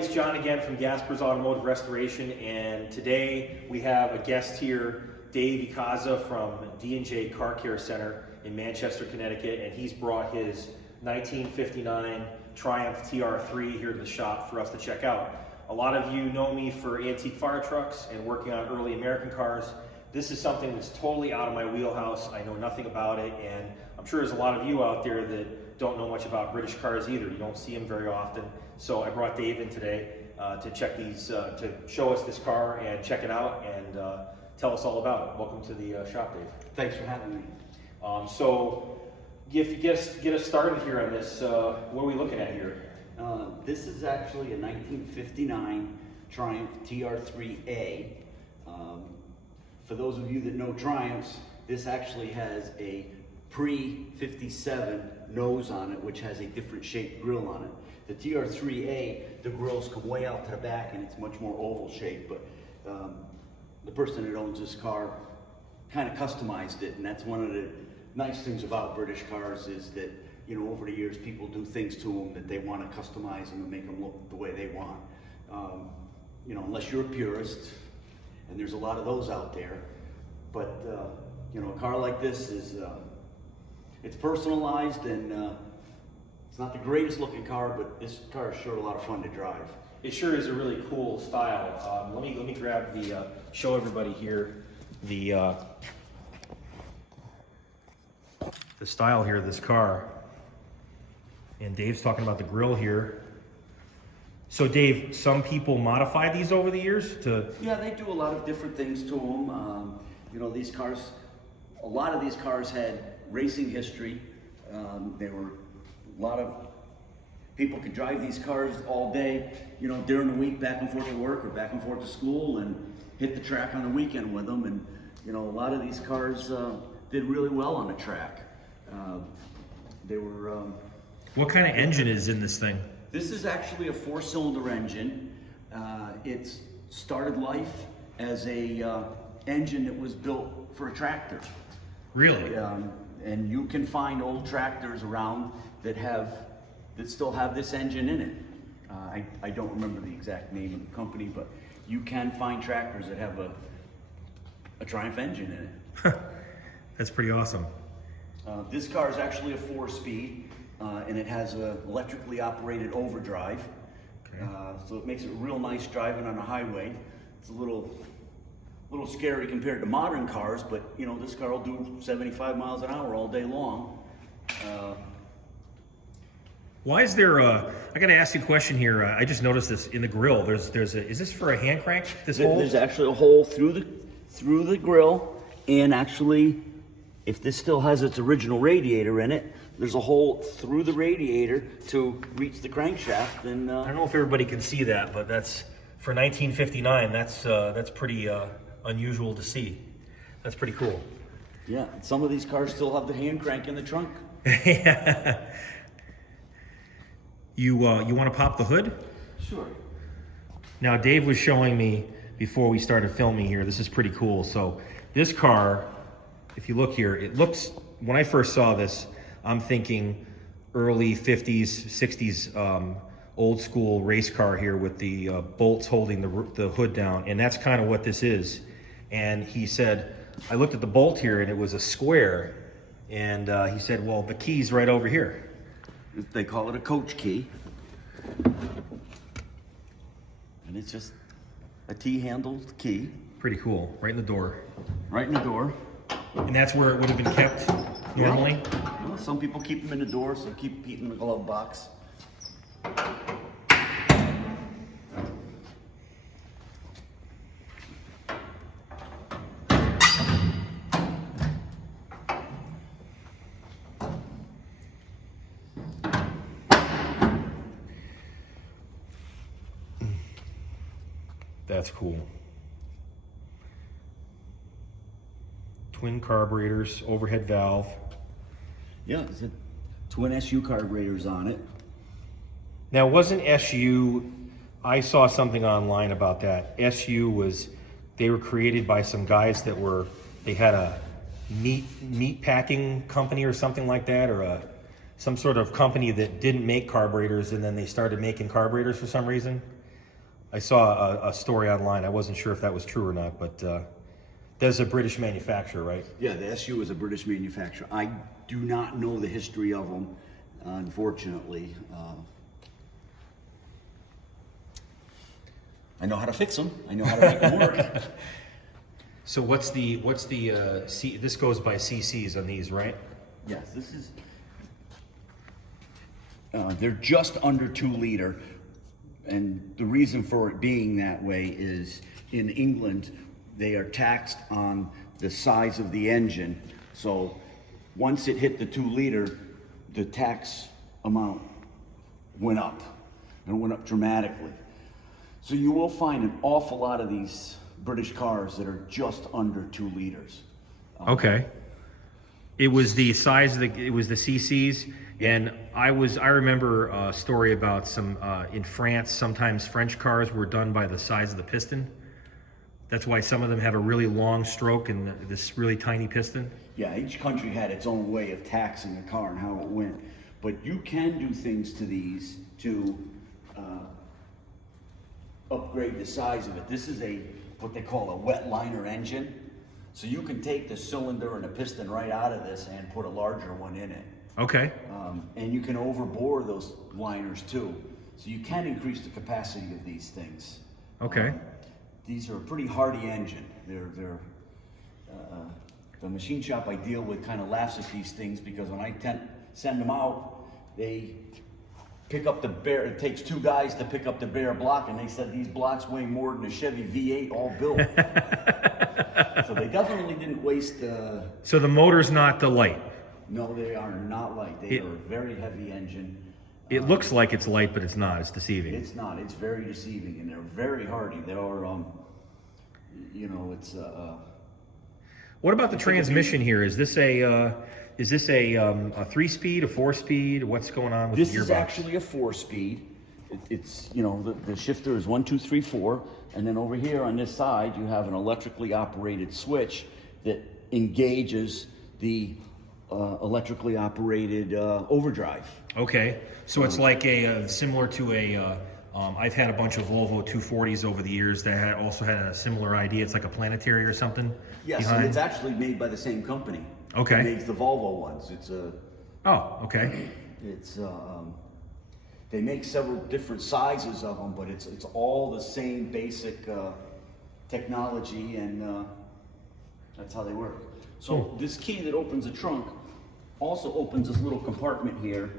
it's John again from Gasper's Automotive Restoration, and today we have a guest here, Dave Icaza from D&J Car Care Center in Manchester, Connecticut, and he's brought his 1959 Triumph TR3 here to the shop for us to check out. A lot of you know me for antique fire trucks and working on early American cars. This is something that's totally out of my wheelhouse. I know nothing about it, and I'm sure there's a lot of you out there that don't know much about British cars either. You don't see them very often. So I brought Dave in today to check these, to show us this car and check it out and tell us all about it. Welcome to the shop, Dave. Thanks for having me. So if you get us started here on this, what are we looking at here? This is actually a 1959 Triumph TR3A. For those of you that know Triumphs, this actually has a pre-57 nose on it, which has a different shaped grille on it. The TR3A, the grills come way out to the back and it's much more oval shaped, but the person that owns this car kind of customized it, and that's one of the nice things about British cars is that, you know, over the years people do things to them that they want to customize them and make them look the way they want. You know, unless you're a purist, and there's a lot of those out there, but you know, a car like this is it's personalized, and it's not the greatest looking car, but this car is sure a lot of fun to drive. It sure is a really cool style. Let me grab the show everybody here the style here of this car. And Dave's talking about the grille here. So Dave, some people modify these over the years to... Yeah, they do a lot of different things to them. You know, these cars, a lot of these cars had racing history. There were a lot of people could drive these cars all day, you know, during the week, back and forth to work or back and forth to school, and hit the track on the weekend with them. And, you know, a lot of these cars did really well on the track. They were... What kind of engine is in this thing? This is actually a 4-cylinder engine. It's started life as a engine that was built for a tractor. Really? And you can find old tractors around that still have this engine in it. I don't remember the exact name of the company, but you can find tractors that have a Triumph engine in it. That's pretty awesome. This car is actually a 4-speed, and it has an electrically operated overdrive. Okay. So it makes it real nice driving on a highway. It's a little scary compared to modern cars, but you know, this car will do 75 miles an hour all day long. Why is there I gotta ask you a question here. I just noticed this in the grill. Is this for a hand crank, this hole? There's actually a hole through the grill, and actually, if this still has its original radiator in it, there's a hole through the radiator to reach the crankshaft. And I don't know if everybody can see that, but that's for 1959. That's pretty unusual to see. That's pretty cool. Yeah, some of these cars still have the hand crank in the trunk. You want to pop the hood? Sure. Now Dave was showing me before we started filming here. This is pretty cool. So this car, if you look here, it looks, when I first saw this, I'm thinking early 50s, 60s old school race car here with the bolts holding the hood down, and that's kind of what this is. And he said, I looked at the bolt here and it was a square, and he said, well, the key's right over here. They call it a coach key. And it's just a T-handled key. Pretty cool, right in the door. Right in the door. And that's where it would have been kept normally? Yeah. Well, some people keep them in the door, some keep them in the glove box. That's cool. Twin carburetors, overhead valve. Yeah, it's a twin SU carburetors on it. Now, wasn't SU, I saw something online about that. SU they were created by some guys they had a meat packing company or something like that, or some sort of company that didn't make carburetors, and then they started making carburetors for some reason. I saw a story online. I wasn't sure if that was true or not, but there's a British manufacturer, right? Yeah, the SU is a British manufacturer. I do not know the history of them, unfortunately. I know how to fix them. I know how to make them work. So what's the this goes by cc's on these, right? Yes, this is. They're just under 2 liter, and the reason for it being that way is in England they are taxed on the size of the engine. So once it hit the 2 liter, the tax amount went up, and it went up dramatically. So you will find an awful lot of these British cars that are just under 2 liters. Okay. It was the size of it was the cc's, and I remember a story about some in France. Sometimes French cars were done by the size of the piston. That's why some of them have a really long stroke and this really tiny piston. Yeah, each country had its own way of taxing a car and how it went. But you can do things to these to upgrade the size of it. This is what they call a wet liner engine. So you can take the cylinder and the piston right out of this and put a larger one in it. Okay. And you can overbore those liners too. So you can increase the capacity of these things. Okay. These are a pretty hardy engine. The machine shop I deal with kind of laughs at these things because when I send them out, they pick up the bare. It takes 2 guys to pick up the bare block, and they said these blocks weigh more than a Chevy V8 all built. So they definitely didn't waste. So the motor's not the light. No, they are not light. They are a very heavy engine. It looks like it's light, but it's not. It's deceiving. It's not. It's very deceiving, and they're very hardy. They are, it's. What about the transmission here? Is this a 3-speed, a 4-speed? What's going on with the gearbox? This is actually a 4-speed. It's the shifter is 1, 2, 3, 4, and then over here on this side you have an electrically operated switch that engages the electrically operated overdrive. Okay, so it's like similar to a. I've had a bunch of Volvo 240s over the years that also had a similar idea. It's like a planetary or something. Yes, behind. and it's actually made by the same company. Okay. It makes the Volvo ones. It's a. Oh, okay. It's they make several different sizes of them, but it's all the same basic technology, and that's how they work. So this key that opens the trunk also opens this little compartment here,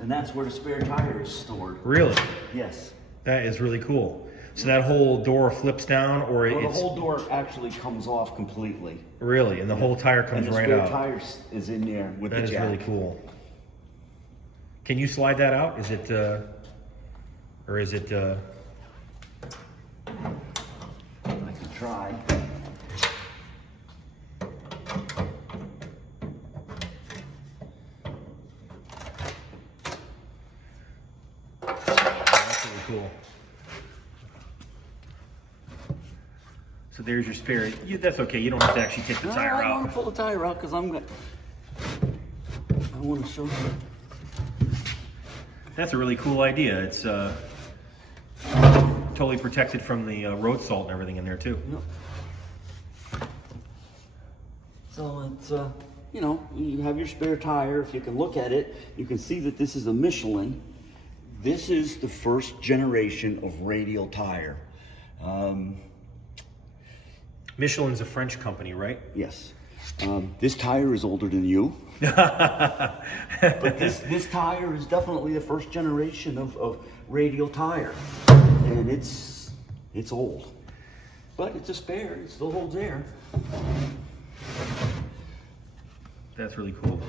and that's where the spare tire is stored. Really? Yes. That is really cool. So that whole door flips down, or Well, the it's whole door actually comes off completely. really, and the whole tire comes right out. And the spare tire is in there with the jack. That is really cool. Can you slide that out? Is it, or is it? I can try. That's really cool. So there's your spare. That's okay. You don't have to actually take the tire I out. want to pull the tire out because I want to show you. That's a really cool idea. It's totally protected from the road salt and everything in there too. No. So it's you have your spare tire. If you can look at it, you can see that this is a Michelin. This is the first generation of radial tire. Michelin's a French company, right? Yes. This tire is older than you. But this tire is definitely the first generation of radial tire. And it's old. But it's a spare. It still holds air. That's really cool.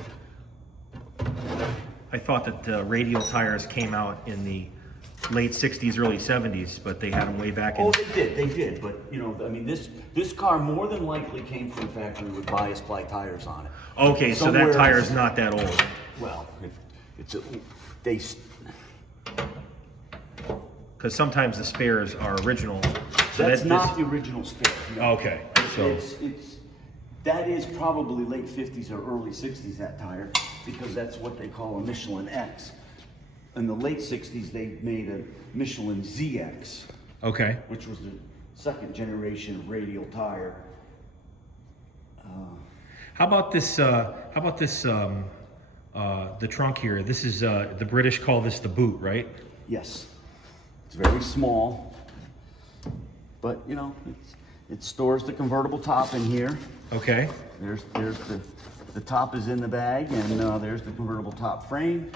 I thought that radial tires came out in the late 60s, early 70s, but they had them way back in... Oh, they did. But, this car more than likely came from a factory with bias ply tires on it. Okay, so that tire is not that old. Well, Because sometimes the spares are original. So that's not the original spare. No. Okay, so... That is probably late 50s or early 60s, that tire, because that's what they call a Michelin X. in the late 60s, they made a Michelin ZX, Okay. which was the second generation of radial tire. How about this? The trunk here. This is the British call this the boot, right? Yes, it's very small, but you know, it stores the convertible top in here. Okay. There's the top is in the bag, and there's the convertible top frame.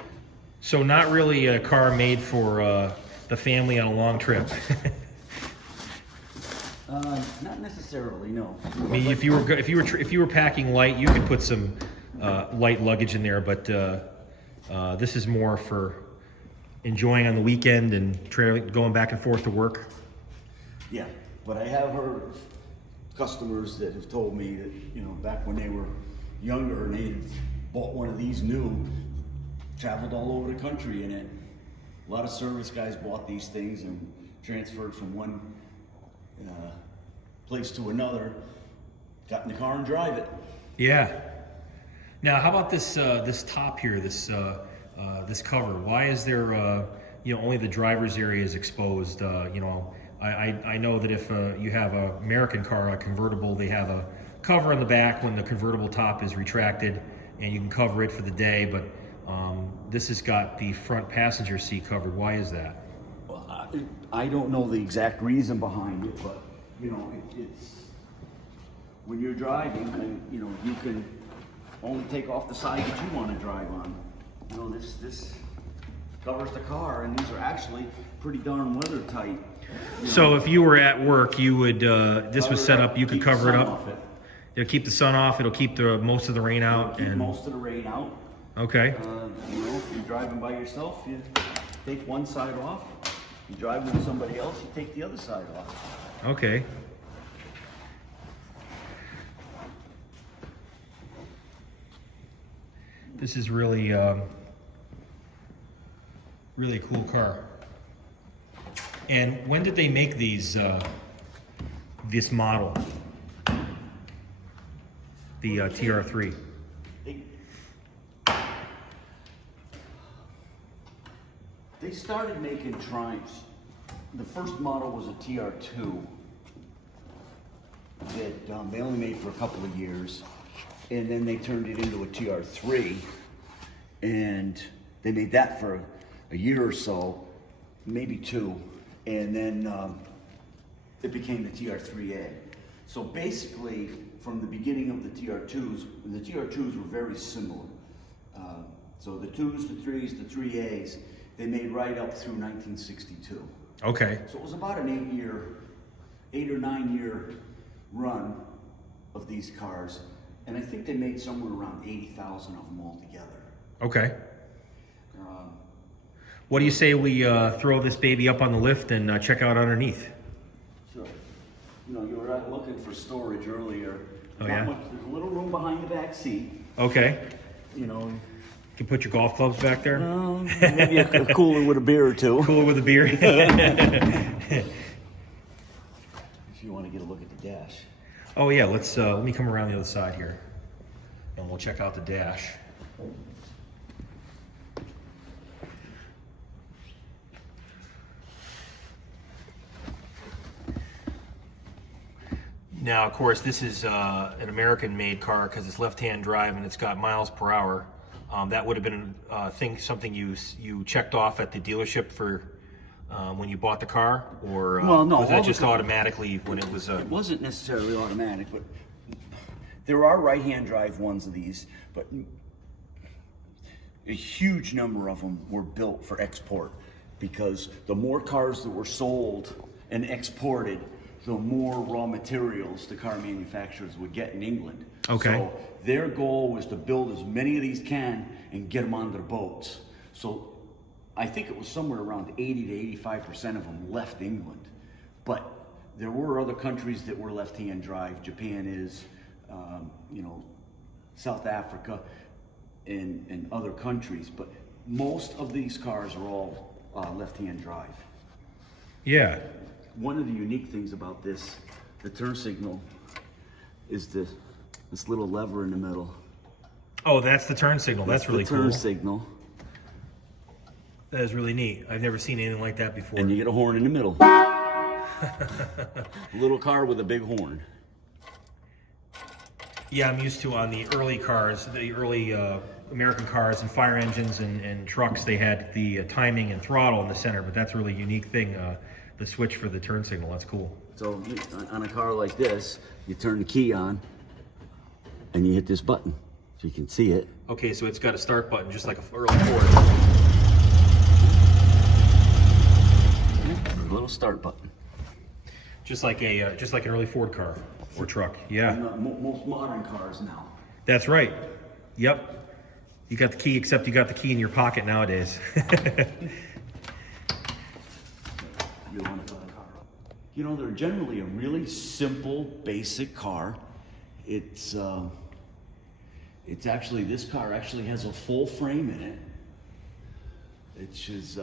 So not really a car made for the family on a long trip. Not necessarily, no. I mean, if you were packing light, you could put some light luggage in there, but this is more for enjoying on the weekend and going back and forth to work. Yeah, but I have heard customers that have told me that, you know, back when they were younger and they had bought one of these new, traveled all over the country in it. A lot of service guys bought these things and transferred from one place to another, got in the car and drive it. Yeah. Now, how about this this top here, this cover? Why is there only the driver's area is exposed? I know that if you have an American car, a convertible, they have a cover on the back when the convertible top is retracted, and you can cover it for the day. But this has got the front passenger seat covered. Why is that? Well, I don't know the exact reason behind it, but you know, it's when you're driving, and you know, you can only take off the side that you want to drive on. You know, this covers the car, and these are actually pretty darn weather tight. So if you were at work, you would this was set up. You could cover it up. It'll keep the sun off. It'll keep the most of the rain out. Keep most of the rain out. Okay. You know, if you're driving by yourself, you take one side off. You drive with somebody else, you take the other side off. Okay. This is really, really cool car. And when did they make these, this model? The TR3. They started making Triumphs. The first model was a TR2 that they only made for a couple of years, and then they turned it into a TR3, and they made that for a year or so, maybe two, and then it became the TR3A. So basically, from the beginning of the TR2s were very similar. So the 2s, the 3s, the 3As, they made right up through 1962. Okay. So it was about an 8 or 9 year run of these cars, and I think they made somewhere around 80,000 of them altogether. Okay. What do you say we throw this baby up on the lift and check out underneath? Sure. You know, you were out looking for storage earlier. Oh, yeah? There's a little room behind the back seat. Okay. You know. You can put your golf clubs back there? Maybe a cooler with a beer or two. Cooler with a beer. If you want to get a look at the dash. Oh yeah, let me come around the other side here, and we'll check out the dash. Now, of course, this is an American-made car because it's left-hand drive and it's got miles per hour. That would have been something you checked off at the dealership for when you bought the car, or well, no, was that just automatically when it was? It wasn't necessarily automatic, but there are right-hand drive ones of these, but a huge number of them were built for export, because the more cars that were sold and exported, the more raw materials the car manufacturers would get in England. Okay. So their goal was to build as many of these can and get them on their boats. So I think it was somewhere around 80 to 85% of them left England. But there were other countries that were left-hand drive. Japan is, South Africa, and other countries. But most of these cars are all left-hand drive. Yeah. One of the unique things about this, the turn signal, is this little lever in the middle. Oh, that's the turn signal. That's really cool. Turn signal. That is really neat. I've never seen anything like that before. And you get a horn in the middle. Little car with a big horn. Yeah, I'm used to on the early cars, the early American cars and fire engines and trucks, they had the timing and throttle in the center, but that's a really unique thing, the switch for the turn signal. That's cool. So on a car like this, you turn the key on and you hit this button so you can see it. Okay, so it's got a start button just like a early Ford. A little start button. Just like an early Ford car or truck. Yeah. Most modern cars now. That's right. Yep. You got the key, except you got the key in your pocket nowadays. You know, they're generally a really simple, basic car. It's actually, this car actually has a full frame in it. It's just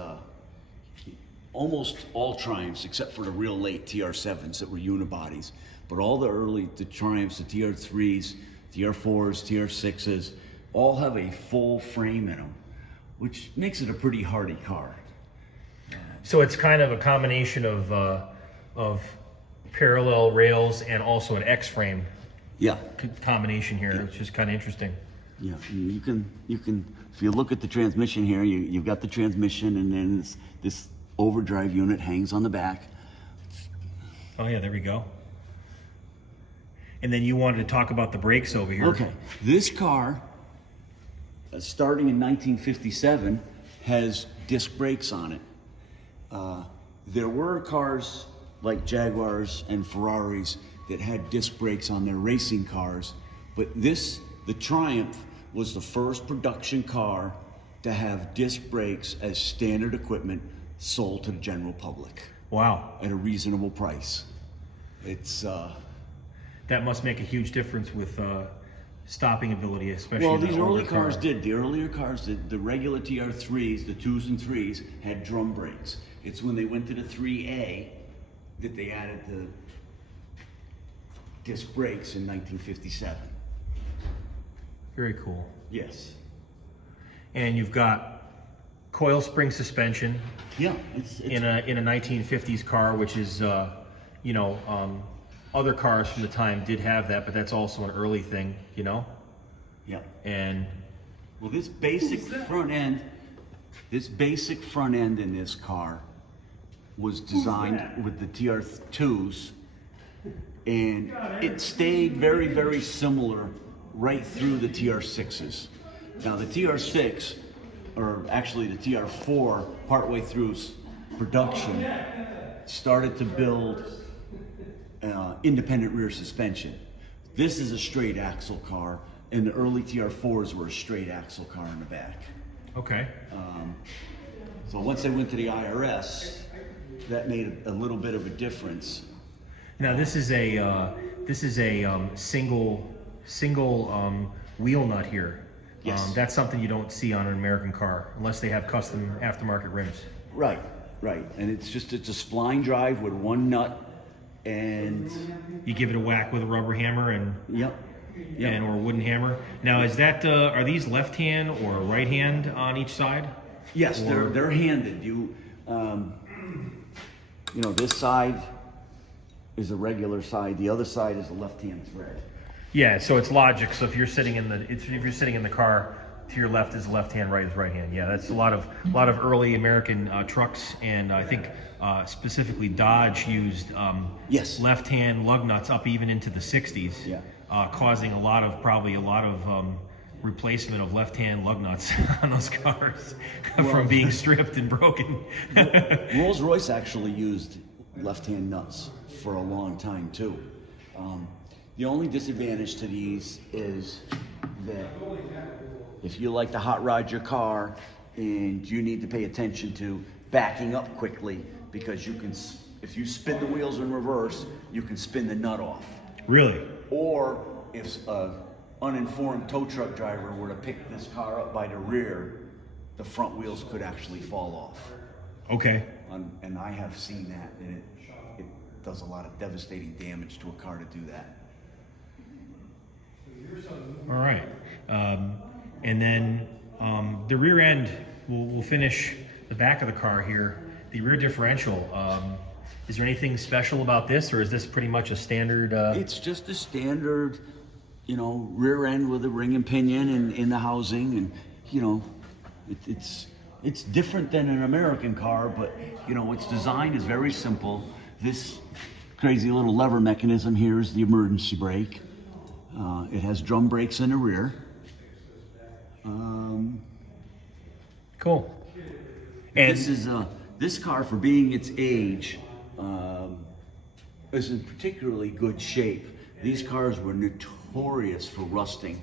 almost all Triumphs, except for the real late TR7s that were unibodies. But all the Triumphs, the TR3s, TR4s, TR6s, all have a full frame in them, which makes it a pretty hardy car. So it's kind of a combination of parallel rails and also an X-frame Yeah. combination here, Yeah. which is kind of interesting. Yeah, you can, if you look at the transmission here, you've got the transmission, and then this overdrive unit hangs on the back. Oh yeah, there we go. And then you wanted to talk about the brakes over here. Okay, this car, starting in 1957, has disc brakes on it. There were cars like Jaguars and Ferraris that had disc brakes on their racing cars, but the Triumph was the first production car to have disc brakes as standard equipment sold to the general public. Wow. At a reasonable price. It's that must make a huge difference with stopping ability, especially. well, in these the early older cars did. The earlier cars, the regular TR3s, the 2s and 3s, had drum brakes. It's when they went to the 3A that they added the disc brakes in 1957. Very cool. Yes. And you've got coil spring suspension. Yeah, it's in a 1950s car, which is other cars from the time did have that, but that's also an early thing, you know. Yeah. And well, this basic front end in this car was designed with the TR2s, and it stayed very, very similar right through the TR6s. Now the TR6, or actually the TR4, partway through production, started to build independent rear suspension. This is a straight axle car, and the early TR4s were a straight axle car in the back. okay. So once they went to the IRS, that made a little bit of a difference. Now this is a single wheel nut here. Yes. That's something you don't see on an American car unless they have custom aftermarket rims. Right. And it's a spline drive with one nut, and You give it a whack with a rubber hammer and yep. or a wooden hammer. Now is that are these left hand or right hand on each side? Yes, they're handed. This side is a regular side. The other side is a left-hand thread. Yeah, so it's logic. So if you're sitting in the car, to your left is left hand, right is right hand. Yeah, that's a lot of early American trucks, and I think specifically Dodge used Yes. left hand lug nuts up even into the 60s, Yeah. causing a lot of replacement of left hand lug nuts on those cars from being stripped and broken. Rolls-Royce actually used left-hand nuts for a long time too. The only disadvantage to these is that if you like to hot rod your car and you need to pay attention to backing up quickly, because if you spin the wheels in reverse, you can spin the nut off. Really? Or if an uninformed tow truck driver were to pick this car up by the rear, the front wheels could actually fall off. Okay. And I have seen that, and it does a lot of devastating damage to a car to do that. All right. And then the rear end, we'll finish the back of the car here, the rear differential. Is there anything special about this, or is this pretty much a standard? It's just a standard, you know, rear end with a ring and pinion in the housing, and you know, it's different than an American car, but you know, its design is very simple. This crazy little lever mechanism here is the emergency brake. It has drum brakes in the rear. Cool. And this car, for being its age, is in particularly good shape. These cars were notorious for rusting.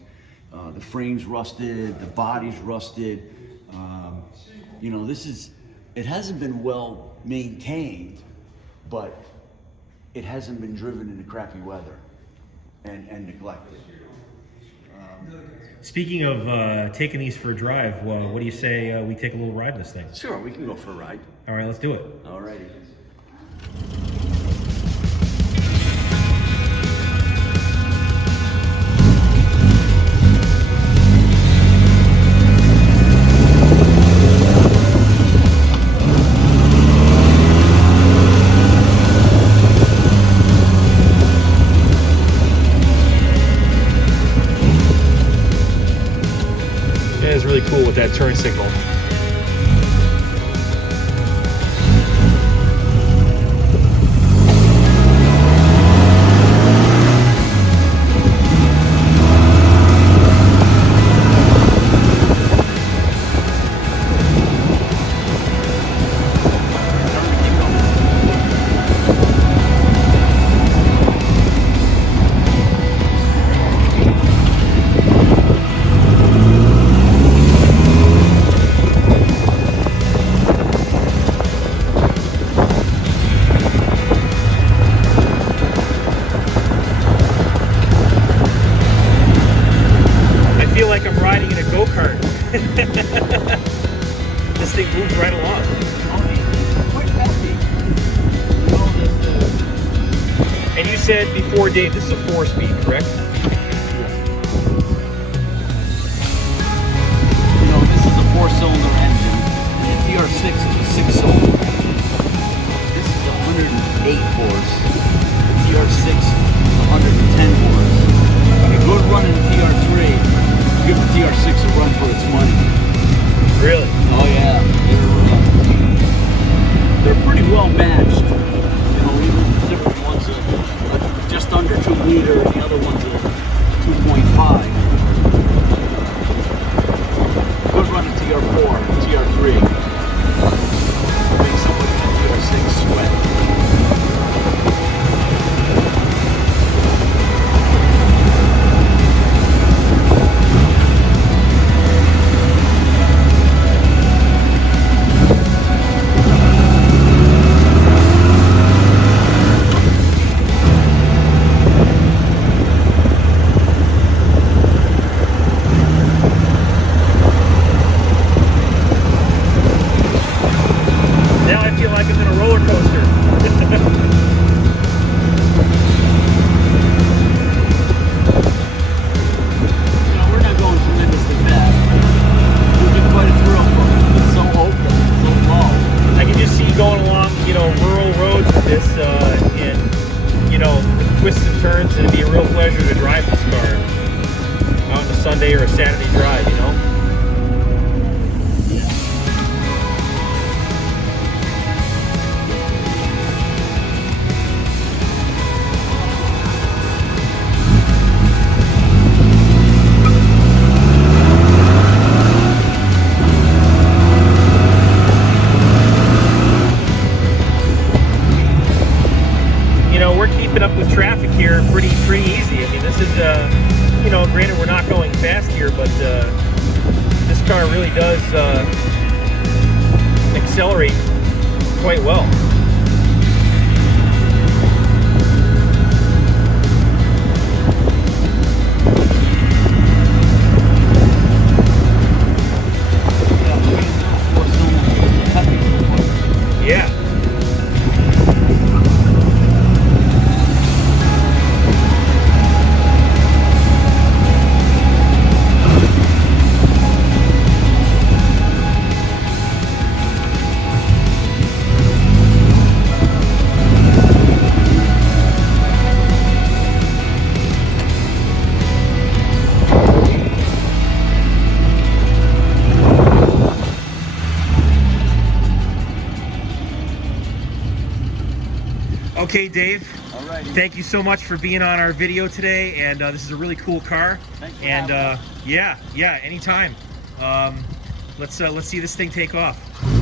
The frames rusted, the bodies rusted. You know, it hasn't been well maintained, but it hasn't been driven in crappy weather and neglected. speaking of taking these for a drive, well, what do you say we take a little ride in this thing? Sure, we can go for a ride. All right, let's do it. Alrighty. It is really cool with that turn signal. This thing moves right along. Quite happy. And you said before, Dave, this is a 4-speed, correct? You know, this is a 4-cylinder engine, and the TR6 is a 6-cylinder engine. This is 108 horse. The TR6 is 110 horse. A good run in the TR3. Give the TR6 a run for its money. Really? Oh yeah, they're pretty well matched. You know, even the different ones are just under 2 liter, and the other one's a 2.5. Good run in TR4, TR3. Make somebody in TR6 sweat. Twists and turns, and it'd be a real pleasure to drive this car out on a Sunday or a Saturday drive, you know? Up with traffic here pretty easy. I mean, this is you know, granted we're not going fast here, but this car really does accelerate quite well. Yeah. Okay, Dave. All right. Thank you so much for being on our video today, and this is a really cool car. Thanks for and having me. yeah, anytime. Let's see this thing take off.